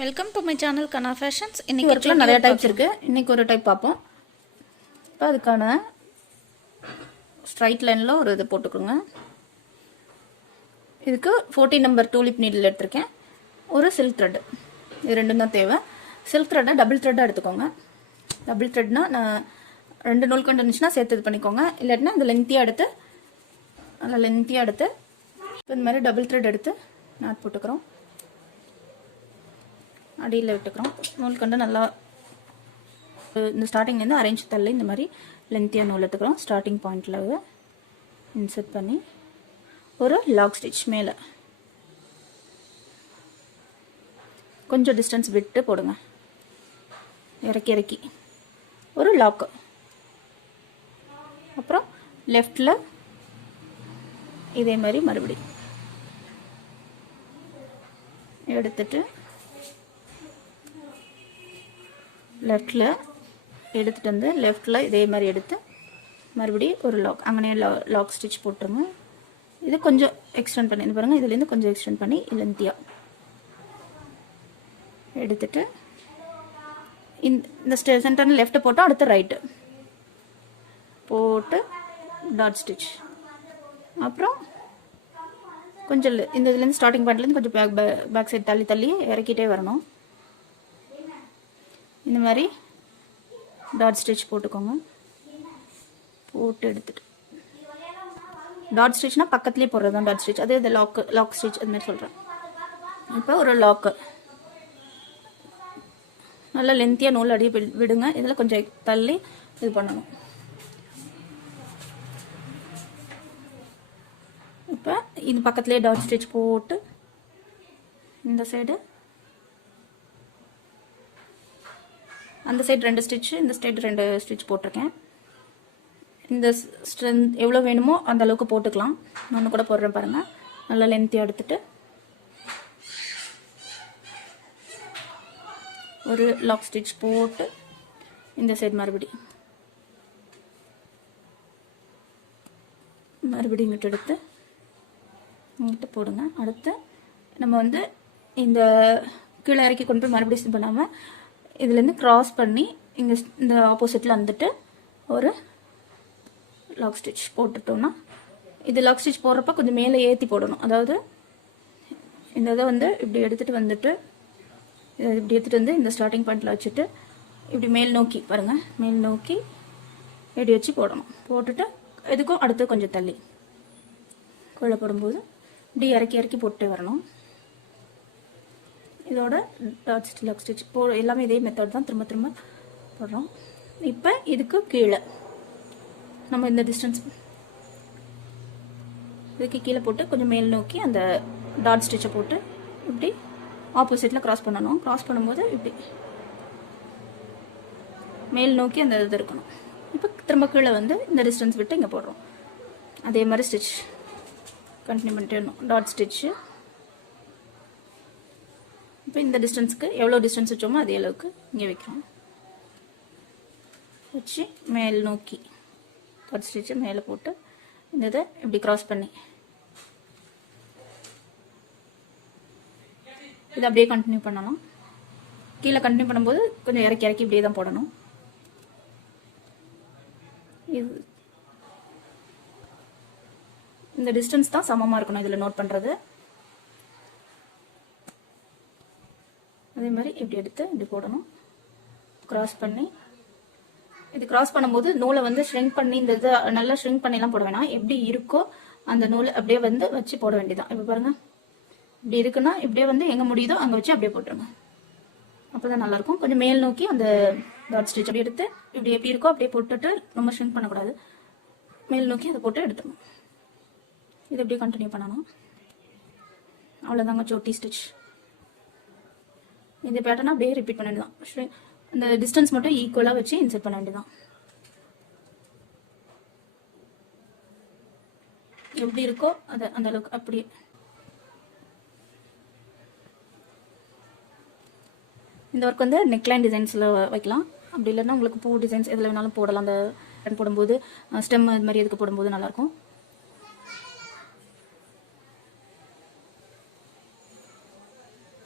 Welcome to my channel Kanaa fashions. இன்னைக்கு நிறைய types இருக்கு. இன்னைக்கு ஒரு டைப் பார்ப்போம். இப்போ அதுக்கான ஸ்ட்ரைட் லைனில் ஒரு இது போட்டுக்கோங்க. இதுக்கு 14 நம்பர் டூலிப் நீடில் எடுத்திருக்கேன். ஒரு சில்க் த்ரெட், இது ரெண்டும் தான் தேவை. சில்க் த்ரெட்டை டபுள் த்ரெட்டாக எடுத்துக்கோங்க. டபுள் த்ரெட்னா நான் 2 நூல் கண்டு இருந்துச்சுன்னா சேர்த்து இது பண்ணிக்கோங்க. இல்லாட்டினா இந்த லென்த்தியாக எடுத்து நல்லா லென்த்தியாக எடுத்து இந்த மாதிரி டபுள் த்ரெட் எடுத்து நாட் போட்டுக்கிறோம். அடியில் விட்டுக்கிறோம். நூல் கண்டு நல்லா இந்த ஸ்டார்டிங்லேருந்து அரேஞ்ச் தள்ளி இந்த மாதிரி லென்த்தியாக நூல் எடுத்துக்கிறோம். ஸ்டார்டிங் பாயிண்டில் இன்சர்ட் பண்ணி ஒரு லாக் ஸ்டிச் மேலே கொஞ்சம் டிஸ்டன்ஸ் விட்டு போடுங்க. இறக்கி இறக்கி ஒரு லாக்கு. அப்புறம் லெஃப்டில் இதே மாதிரி மறுபடியும் எடுத்துட்டு லெஃப்டில் எடுத்துகிட்டு வந்து லெஃப்டில் இதே மாதிரி எடுத்து மறுபடியும் ஒரு லாக் அங்கனே லாக் ஸ்டிச் போட்டுருங்க. இது கொஞ்சம் எக்ஸ்டெண்ட் பண்ணி இது பாருங்கள், இதுலேருந்து கொஞ்சம் எக்ஸ்டெண்ட் பண்ணி லென்த்தியாக எடுத்துட்டு இந்த சென்டரில் லெஃப்ட்டு போட்டால் அடுத்து ரைட்டு போட்டு டாட் ஸ்டிச். அப்புறம் கொஞ்சம் இந்த இதுலேருந்து ஸ்டார்டிங் பாயிண்ட்லேருந்து கொஞ்சம் பேக் சைடு தள்ளி தள்ளி இறக்கிட்டே வரணும். இந்த மாதிரி டாட் ஸ்டிச் போட்டுக்கோங்க. போட்டு எடுத்துட்டு டாட் ஸ்டிச்னா பக்கத்துலேயே போடுறது தான் டாட் ஸ்டிச். அதே இது லாக் ஸ்டிச் அது மாதிரி சொல்கிறேன். இப்போ ஒரு லாக்கு நல்லா லென்த்தியாக நூல் அடி விடுங்க. இதில் கொஞ்சம் தள்ளி இது பண்ணணும். இப்போ இது பக்கத்துலேயே டாட் ஸ்டிச் போட்டு இந்த சைடு அந்த சைடு 2 ஸ்டிச்சு, இந்த சைடு 2 ஸ்டிச் போட்டிருக்கேன். இந்த ஸ்ட்ரென்த் எவ்வளோ வேணுமோ அந்த அளவுக்கு போட்டுக்கலாம். நான் கூட போடுறேன் பாருங்கள். நல்லா லென்த்தியாக எடுத்துட்டு ஒரு லாக் ஸ்டிச் போட்டு இந்த சைடு மறுபடியும் இங்கிட்ட எடுத்து இங்கிட்ட போடுங்க. அடுத்து நம்ம வந்து இந்த கீழே இறக்கி கொண்டு போய் மறுபடியும் இது பண்ணாமல் இதுலேருந்து க்ராஸ் பண்ணி இங்கே இந்த ஆப்போசிட்டில் வந்துட்டு ஒரு லாக் ஸ்டிச் போட்டுட்டோம்னா, இது லாக் ஸ்டிச் போடுறப்ப கொஞ்சம் மேலே ஏற்றி போடணும். அதாவது இந்த இதை வந்து இப்படி எடுத்துகிட்டு வந்துட்டு இப்படி எடுத்துகிட்டு வந்து இந்த ஸ்டார்டிங் பாயிண்டில் வச்சுட்டு இப்படி மேல் நோக்கி பாருங்கள், மேல் நோக்கி இப்படி வச்சு போடணும். போட்டுட்டு இதுக்கும் அடுத்து கொஞ்சம் தள்ளி கொள்ள போடும்போது இப்படி இறக்கி இறக்கி போட்டு வரணும். இதோட டாட் ஸ்டிச் லாக் ஸ்டிச் எல்லாமே இதே மெத்தட் தான் திரும்ப திரும்ப போடுறோம். இப்போ இதுக்கு கீழே நம்ம இந்த டிஸ்டன்ஸ் இதுக்கு கீழே போட்டு கொஞ்சம் மேல் நோக்கி அந்த டாட் ஸ்டிச்சை போட்டு இப்படி ஆப்போசிட்டில் க்ராஸ் பண்ணணும். க்ராஸ் பண்ணும்போது இப்படி மேல் நோக்கி அந்த இது இருக்கணும். இப்போ திரும்ப கீழே வந்து இந்த டிஸ்டன்ஸ் விட்டு இங்கே போடுறோம். அதே மாதிரி ஸ்டிச் கண்டினியூ பண்ணிட்டே வரணும். டாட் ஸ்டிச்சு இப்போ இந்த டிஸ்டன்ஸுக்கு எவ்வளோ டிஸ்டன்ஸ் வச்சோமோ அதே அளவுக்கு இங்கே வைக்கிறோம். வச்சு மேல் நோக்கி டாட் ஸ்டிச்சு மேலே போட்டு இந்த இதை இப்படி க்ராஸ் பண்ணி இதை அப்படியே கண்டினியூ பண்ணலாம். கீழே கண்டினியூ பண்ணும்போது கொஞ்சம் இறக்கி இறக்கி இப்படியே தான் போடணும். இது இந்த டிஸ்டன்ஸ் தான் சமமாக இருக்கணும் இதில் நோட் பண்ணுறது. அதே மாதிரி இப்படி எடுத்து இப்படி போடணும். க்ராஸ் பண்ணி இது க்ராஸ் பண்ணும்போது நூலை வந்து ஷ்ரிங்க் பண்ணி இந்த இதை நல்லா ஷ்ரிங்க் பண்ணிலாம் போட வேணாம். எப்படி இருக்கோ அந்த நூலை அப்படியே வந்து வச்சு போட வேண்டியதான். இப்போ பாருங்கள், இப்படி இருக்குன்னா இப்படியே வந்து எங்கே முடியுதோ அங்கே வச்சு அப்படியே போட்டுருங்க. அப்போ தான் நல்லாயிருக்கும். கொஞ்சம் மேல் நோக்கி அந்த டாட் ஸ்டிச் அப்படி எடுத்து இப்படி எப்படி இருக்கோ அப்படியே போட்டுட்டு ரொம்ப ஷ்ரிங்க் பண்ணக்கூடாது. மேல் நோக்கி அதை போட்டு எடுத்துக்கணும். இது அப்படியே கண்டினியூ பண்ணணும். அவ்வளோதாங்க சோட்டி ஸ்டிச். இந்த பேட்டர்னா அப்படியே ரிப்பீட் பண்ண வேண்டியதான். இந்த டிஸ்டன்ஸ் மட்டும் ஈக்குவலாக வச்சு இன்சர்ட் பண்ண வேண்டியதான். எப்படி இருக்கோ அதை அந்த அளவுக்கு அப்படியே. இந்த ஒர்க் வந்து நெக்லைன் டிசைன்ஸில் வைக்கலாம். அப்படி இல்லைன்னா உங்களுக்கு பூ டிசைன்ஸ் எதில் வேணாலும் போடலாம். அந்த போடும்போது ஸ்டெம் இது மாதிரி எதுக்கு போடும்போது நல்லாயிருக்கும்.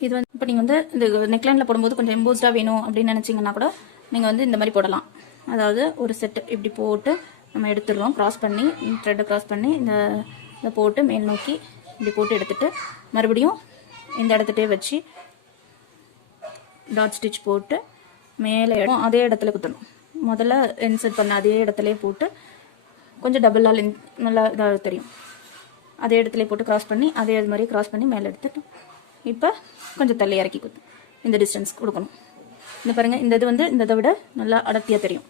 இது வந்து இப்போ நீங்கள் வந்து இந்த நெக்லைனில் போடும்போது கொஞ்சம் எம்போஸ்டாக வேணும் அப்படின்னு நினச்சிங்கன்னா கூட நீங்கள் வந்து இந்த மாதிரி போடலாம். அதாவது ஒரு செட்டு இப்படி போட்டு நம்ம எடுத்துடுறோம், க்ராஸ் பண்ணி த்ரெட்டை க்ராஸ் பண்ணி இதை போட்டு மேல் நோக்கி இப்படி போட்டு எடுத்துகிட்டு மறுபடியும் இந்த இடத்துட்டே வச்சு டாட் ஸ்டிச் போட்டு மேலே அதே இடத்துல குத்தணும். முதல்ல இன்சர்ட் பண்ண அதே இடத்துல போட்டு கொஞ்சம் டபுளாக நல்லா இதாக தெரியும். அதே இடத்துல போட்டு க்ராஸ் பண்ணி அதே இது மாதிரி க்ராஸ் பண்ணி மேலே எடுத்துட்டோம். இப்போ கொஞ்சம் தள்ளி இறக்கி குத்து இந்த டிஸ்டன்ஸ் கொடுக்கணும். இந்த பாருங்கள், இந்த இது வந்து இந்த இதை விட நல்லா அடர்த்தியாக தெரியும்.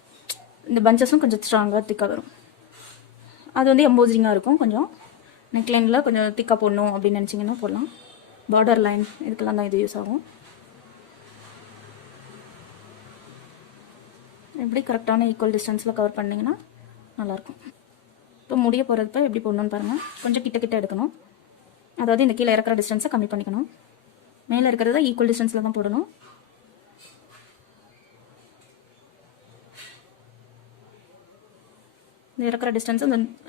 இந்த பஞ்சஸும் கொஞ்சம் ஸ்ட்ராங்காக திக்காக வரும். அது வந்து எம்போசிங்காக இருக்கும். கொஞ்சம் நெக்லைனில் கொஞ்சம் திக்காக போடணும் அப்படின்னு நினச்சிங்கன்னா போடலாம். பார்டர் லைன் இதுக்கெல்லாம் தான் இது யூஸ் ஆகும். எப்படி கரெக்டான ஈக்குவல் டிஸ்டன்ஸில் கவர் பண்ணிங்கன்னா நல்லாயிருக்கும். இப்போ முடிய போகிறப்ப எப்படி போடணும்னு பாருங்கள். கொஞ்சம் கிட்ட கிட்ட எடுக்கணும். அதாவது இந்த கீழே இறக்குற டிஸ்டன்ஸை கம்மி பண்ணிக்கணும். மேலே இருக்கிறத ஈக்குவல் டிஸ்டன்ஸில் தான் போடணும். இந்த இறக்குற டிஸ்டன்ஸ்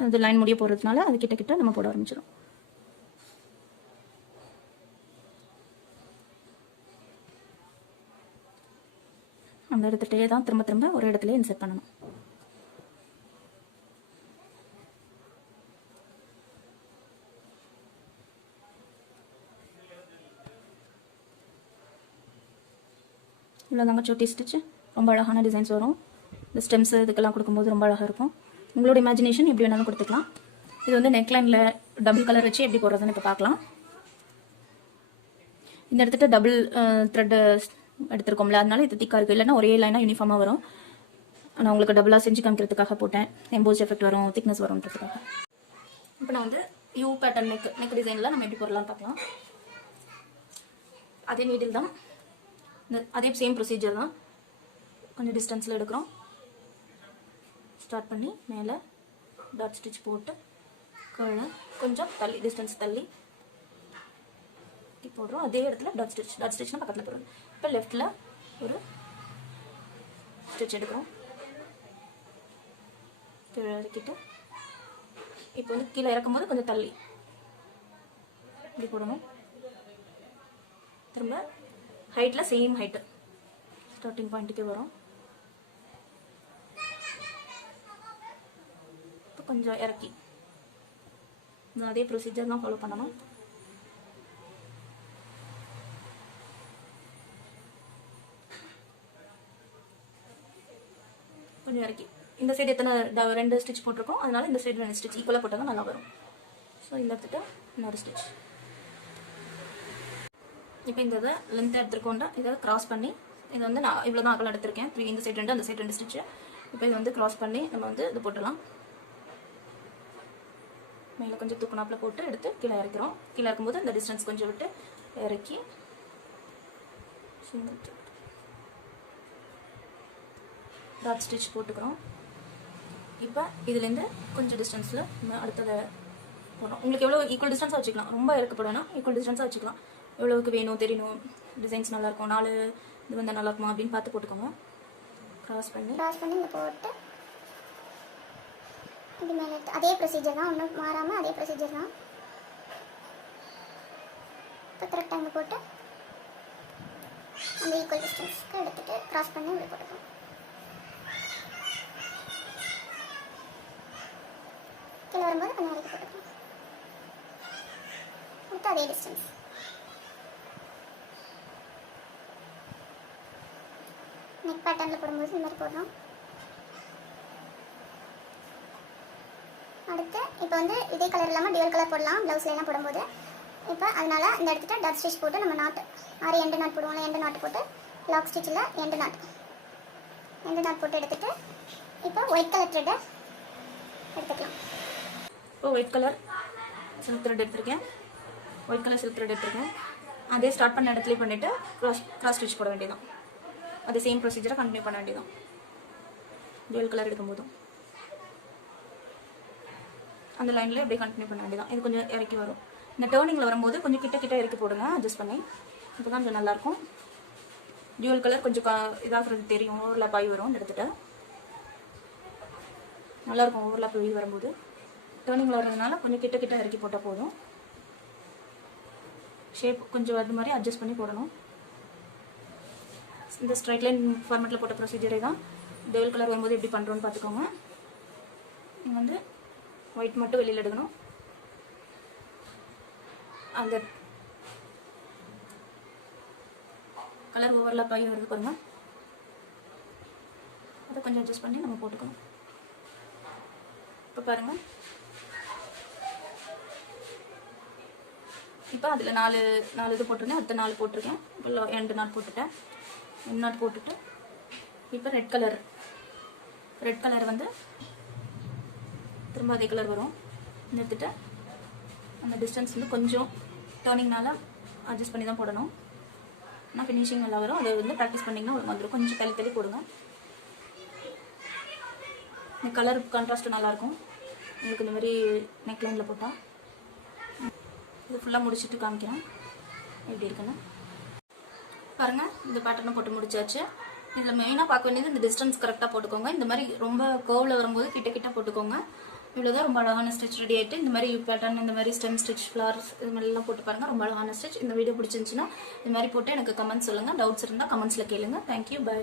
இந்த லைன் முடிய போகிறதுனால அது கிட்ட கிட்ட நம்ம போட ஆரம்பிச்சிடும். அந்த இடத்துட்டே தான் திரும்ப திரும்ப ஒரு இடத்துல இன்சர்ட் பண்ணணும். இவ்வளோ தாங்க சோட்டி ஸ்டிச்சு. ரொம்ப அழகான டிசைன்ஸ் வரும். இந்த ஸ்டெம்ஸு இதுக்கெல்லாம் கொடுக்கும்போது ரொம்ப அழகாக இருக்கும். உங்களோட இமேஜினேஷன் எப்படி வேணாலும் கொடுத்துக்கலாம். இது வந்து நெக்லைனில் டபுள் கலர் வச்சு எப்படி போடுறதுன்னு இப்போ பார்க்கலாம். இந்த இடத்துல டபுள் த்ரெட்டு எடுத்துருக்கோம்ல, அதனால இது திக்காக இருக்குது. இல்லைன்னா ஒரே லைனாக யூனிஃபார்மாக வரும். நான் உங்களுக்கு டபுளாக செஞ்சு காமிக்கிறதுக்காக போட்டேன். எம்போஸ் எஃபெக்ட் வரும், திக்னஸ் வரும்ன்றதுக்காக. இப்போ நான் வந்து யூ பேட்டர்ன் நெக் டிசைனில் நம்ம எப்படி போடலாம்னு பார்க்கலாம். அதே நீடில் தான், அதே சேம் ப்ரொசீஜர் தான். கொஞ்சம் டிஸ்டன்ஸில் எடுக்கிறோம். ஸ்டார்ட் பண்ணி மேலே டாட் ஸ்டிச் போட்டு கீழே கொஞ்சம் தள்ளி டிஸ்டன்ஸ் தள்ளி போடுறோம். அதே இடத்துல டாட் ஸ்டிச்னா பக்கத்தில் போடுறோம். இப்போ லெஃப்டில் ஒரு ஸ்டிச் எடுக்கிறோம். கீழே இறக்கிட்டு இப்போ வந்து கீழே இறக்கும்போது கொஞ்சம் தள்ளி இப்படி போடணும். திரும்ப ஹைட்டில் சேம் ஹைட்டு ஸ்டார்டிங் பாயிண்ட்டுக்கே வரும். இப்போ கொஞ்சம் இறக்கி அதே ப்ரொசீஜர் தான் ஃபாலோ பண்ணணும். கொஞ்சம் இறக்கி இந்த சைடு எத்தனை 2 ஸ்டிச் போட்டிருக்கோம், அதனால இந்த சைடு 2 ஸ்டிச் ஈக்குவலாக போட்டால் தான் நல்லா வரும். ஸோ இந்த எடுத்துட்டு இன்னொரு ஸ்டிச். இப்போ இந்த இதை லென்த் எடுத்துருக்கோண்டா இதை கிராஸ் பண்ணி இது வந்து நான் இவ்வளோ தான் அகலம் எடுத்திருக்கேன். இந்த சைடு 2 அந்த சைடு 2 ஸ்டிச்சு. இப்போ இது வந்து கிராஸ் பண்ணி நம்ம வந்து இது போட்டுடலாம். மேலே கொஞ்சம் தூக்குனாப்பில் போட்டு எடுத்து கீழே இறக்கிறோம். கீழே இருக்கும்போது இந்த டிஸ்டன்ஸ் கொஞ்சம் விட்டு இறக்கி டாட் ஸ்டிச் போட்டுக்கிறோம். இப்போ இதுலேருந்து கொஞ்சம் டிஸ்டன்ஸில் நம்ம அடுத்ததை போடுறோம். உங்களுக்கு எவ்வளோ ஈக்குவல் டிஸ்டன்ஸாக வச்சுக்கலாம். ரொம்ப இறக்கப்படனா ஈக்குவல் டிஸ்டன்ஸாக வச்சுக்கலாம். எவ்வளோவுக்கு வேணும் தெரியணும், டிசைன்ஸ் நல்லாயிருக்கும், 4 இது வந்து நல்லாயிருக்குமா அப்படின்னு பார்த்து போட்டுக்கோங்க. க்ராஸ் பண்ணி இங்கே போட்டு இது மேலே அதே ப்ரொசீஜர் தான், ஒன்றும் மாறாமல் அதே ப்ரொசீஜர் தான். இப்போ கரெக்டாக இங்கே போட்டு அந்த ஈக்குவல் டிஸ்டன்ஸ்க்கு எடுத்துகிட்டு க்ராஸ் பண்ணி இப்படி போட்டுக்கோங்க. கீழே வரும்போது கொஞ்சம் இறக்கி போட்டுக்கோங்க. அடுத்து அதே டிஸ்டன்ஸ். நெக் பேட்டர்னில் போடும்போது இந்த மாதிரி போடுறோம். அடுத்து இப்போ வந்து இதே கலர் இல்லாமல் டியூவல் கலர் போடலாம் ப்ளவுஸ்ல எல்லாம் போடும்போது. இப்போ அதனால இந்த இடத்துல டாட் ஸ்டிச் போட்டு நம்ம நாட் 6 எண்டு நாட் போடுவோம்ல, எண்டு நாட் போட்டு லாக் ஸ்டிச்சில் எண்டு நாட் போட்டு எடுத்துட்டு இப்போ ஒயிட் கலர் த்ரெட்டை எடுத்துக்கலாம். இப்போ ஒயிட் கலர் சில்க் த்ரெட் எடுத்திருக்கேன். ஒயிட் கலர் சில்க் த்ரெட் எடுத்திருக்கேன். அதே ஸ்டார்ட் பண்ண இடத்துல பண்ணிவிட்டு க்ராஸ் ஸ்டிச் போட வேண்டியதான். அதே சேம் ப்ரொசீஜரை கண்டினியூ பண்ண வேண்டியதான். டியூவல் கலர் எடுக்கும்போதும் அந்த லைனில் இப்படியே கண்டினியூ பண்ண வேண்டியதான். இது கொஞ்சம் இறக்கி வரும். இந்த டேர்னிங்கில் வரும்போது கொஞ்சம் கிட்ட இறக்கி போடுங்க, அட்ஜஸ்ட் பண்ணி. இப்போ தான் கொஞ்சம் நல்லாயிருக்கும். டியூவல் கலர் கொஞ்சம் இதாகிறது தெரியும், ஓவர்லாப் ஆகி வரும். எடுத்துகிட்டு நல்லாயிருக்கும் ஓவர்லாப் ஆகி வரும்போது. டேர்னிங்கில் வர்றதுனால கொஞ்சம் கிட்ட இறக்கி போட்டால் போதும். ஷேப் கொஞ்சம் அது மாதிரி அட்ஜஸ்ட் பண்ணி போடணும். இந்த ஸ்ட்ரைட் லைன் ஃபார்மேட்டில் போட்ட ப்ரொசீஜரே தான் டெவல் கலர் வரும்போது எப்படி பண்ணுறோன்னு பார்த்துக்கோங்க. நீங்கள் வந்து ஒயிட் மட்டும் வெளியில் எடுக்கணும். அந்த கலர் ஓவர்லாப் ஆகி வருது பாருங்கள், அதை கொஞ்சம் அட்ஜஸ்ட் பண்ணி நம்ம போட்டுக்கணும். இப்போ பாருங்கள், இப்போ அதில் நாலு இது போட்டிருக்கேன், அடுத்த 4 போட்டிருக்கேன். இப்போ எண்டு நாட் போட்டுட்டேன். எண்டு நாட் போட்டுட்டு இப்போ ரெட் கலர் வந்து திரும்ப அதே கலர் வரும். எடுத்துட்டு அந்த டிஸ்டன்ஸ் வந்து கொஞ்சம் டேர்னிங்னால அட்ஜஸ்ட் பண்ணி தான் போடணும். ஆனால் ஃபினிஷிங் நல்லா வரும். அதை வந்து ப்ராக்டிஸ் பண்ணிங்கன்னா உங்களுக்கு வந்துடும். கொஞ்சம் தள்ளி போடுங்க. இந்த கலர் கான்ட்ராஸ்ட்டு நல்லாயிருக்கும் உங்களுக்கு இந்த மாதிரி நெக்லைனில் போட்டால். இது ஃபுல்லாக முடிச்சுட்டு காமிக்கிறேன் எப்படி இருக்குன்னு பாருங்கள். இந்த பேட்டர்னை போட்டு முடிச்சாச்சு. இதில் மெயினாக பார்க்க வேண்டியது இந்த டிஸ்டன்ஸ் கரெக்டாக போட்டுக்கோங்க. இந்த மாதிரி ரொம்ப கர்வில் வரும்போது கிட்ட போட்டுக்கோங்க. இவ்வளோதான் ரொம்ப அழகான ஸ்டிச் ரெடி ஆகிட்டு. இந்த மாதிரி பேட்டர்ன், இந்த மாதிரி ஸ்டெம் ஸ்டிச், ஃப்ளவர்ஸ் இது மாதிரிலாம் போட்டு பாருங்கள். ரொம்ப அழகான ஸ்டிச். இந்த வீடியோ பிடிச்சிருந்துச்சுன்னா இது மாதிரி போட்டு எனக்கு கமெண்ட்ஸ் சொல்லுங்கள். டவுட்ஸ் இருந்தால் கமெண்ட்ஸில் கேளுங்க. Thank you, by.